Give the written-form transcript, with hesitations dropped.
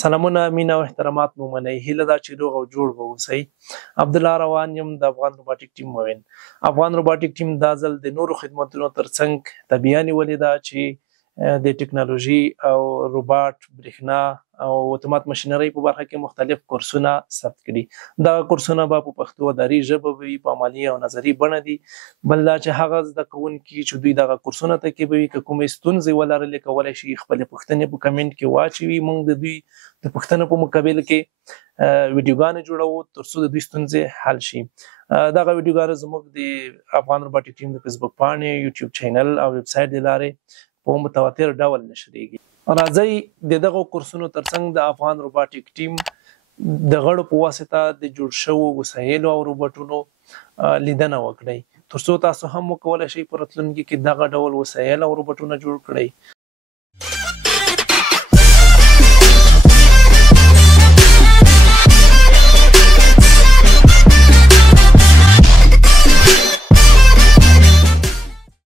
سلامونه مینه او احترامات مو منئ هیله دا چې روغ او جوړ به اوسئ. عبدالله روان یم د افغان روباټیک ټیم موین. افغان روباټیک ټیم دا ځل د نورو خدمتونو ترڅنګ د بیا نیولې ده چې د ټکنالوژي او روباټ برېښنا او اتومات ماشینرۍ په برخه کې مختلف کورسونه ثبت کړي. دا کورسونه به په پښتو اداري ژبه وي، په عملي او نظري بڼه دي. بل دا چې هغه زده کوونکي چې دوی دغه کورسونه تعقیبوي که کومې ستونزې ولرلې کولی شي خپلې پوښتنې په کمنټ کې واچوي. موږ د دوی د پوښتنو په مقابل کې ویډیوګانې جوړوو ترڅو د دوی ستونزې حل شي. دغه ویډیوګانې زموږ د افغان روباټیک ټیم د فیسبوک پاڼې، یوټیوب چینل او ویب سایټ د لارې په متواتر ډول نشریږي. راځئ د دغه کورسونو ترڅنګ د افغان روباټیک ټیم د غړو په واسطه د جوړ شوو وسایلو او روباټونو لیدنه وکړئ ترڅو تاسو هم وکولی شئ په راتلونکي کې دغه ډول وسایل او روباټونه جوړ کړئ